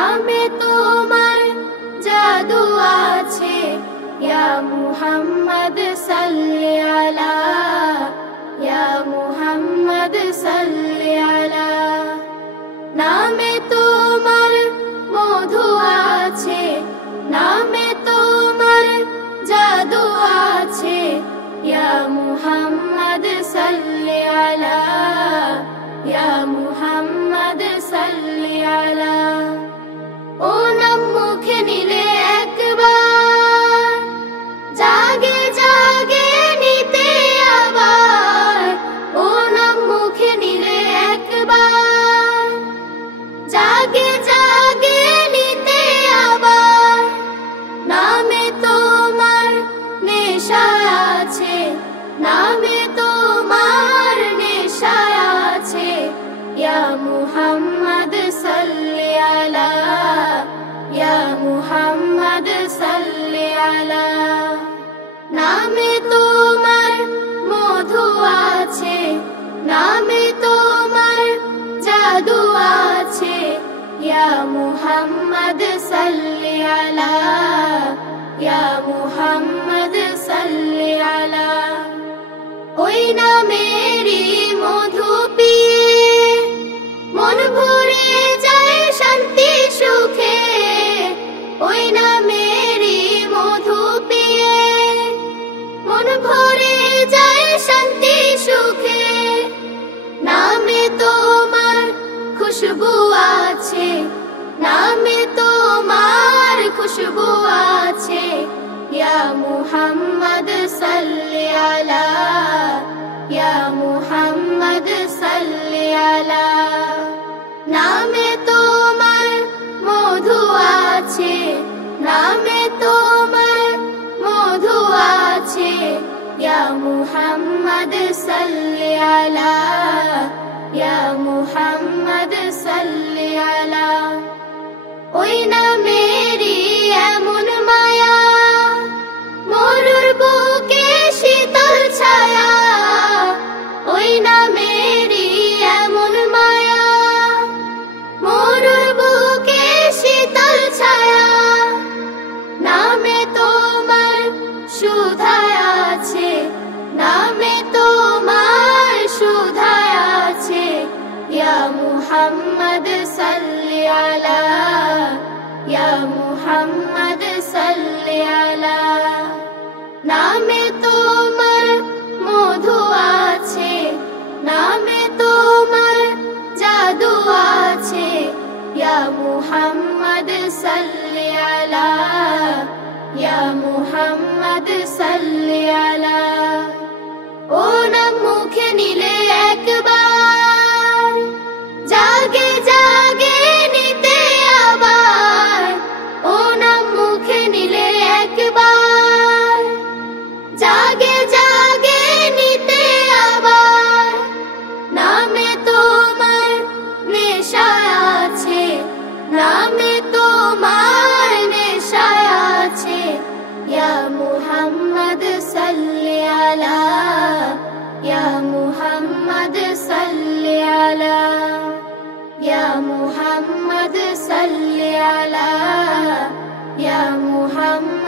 নামে তোমার জাদু আছে ইয়া মুহাম্মদ সাল্লি আলা ইয়া মুহাম্মদ সাল্লি আলা নামে তোমার মধু আছে নামে তোমার জাদু আছে ইয়া মুহাম্মদ সাল্লি আলা ইয়া মুহাম্মদ সাল্লি আলা ও নাম মুখে নিলে একবার জাগে জাগে নিতে আবার ও নাম মুখে নিলে একবার জাগে জাগে নিতে আবার নামে তোমার নেশা আছে নামে তোমার নেশা আছে ইয়া মুহাম্মদ সাল্লি আলা ইয়া মুহাম্মদ সাল্লি আলা নামে তোমার মধু আছে নামে তোমার জাদু আছে ইয়া মুহাম্মদ সাল্লি আলা ইয়া মুহাম্মদ সাল্লি আলা ওই নামেরই মধু পিয়ে মন ভরে যায় শান্তি সুখে ওই নামেরই মধু পিয়ে মন ভরে যায় শান্তি সুখে নামে তোমার খুশবু আছে নামে তোমার খুশবু আছে ইয়া মুহাম্মদ সাল্লি আলা ইয়া মুহাম্মদ সাল্লি আলা নামে তোমার মধু আছে নামে তোমার মধু আছে ইয়া মুহাম্মদ সাল্লি আলা ইয়া মুহাম্মদ সাল্লি আলা ওই নামেরই এমন মায়া মরুর বুকে শীতল ছায়া ওই নামেরই এমন মায়া মরুর বুকে শীতল ছায়া নামে তোমার সুধা আছে নামে তোমার সুধা আছে ইয়া মুহাম্মদ সাল্লি আলা ইয়া মুহাম্মদ সাল্লি আলা নামে তোমার মধু আছে নামে তোমার জাদু আছে ইয়া মুহাম্মদ সাল্লি আলা ইয়া মুহাম্মদ সাল্লি আলা ও নাম মুখে নিলে একবার জাগে জাগে নিতে আবার ও নাম মুখে নিলে একবার জাগে জাগে নিতে আবার নামে তোমার নেশা আছে নামে তোমার নেশা আছে ইয়া মুহাম্মদ সাল্লি আলা ইয়া মুহাম্মদ সাল্লি আলা ইয়া মুহাম্মদ সাল্লি আলা ইয়া মুহাম্মদ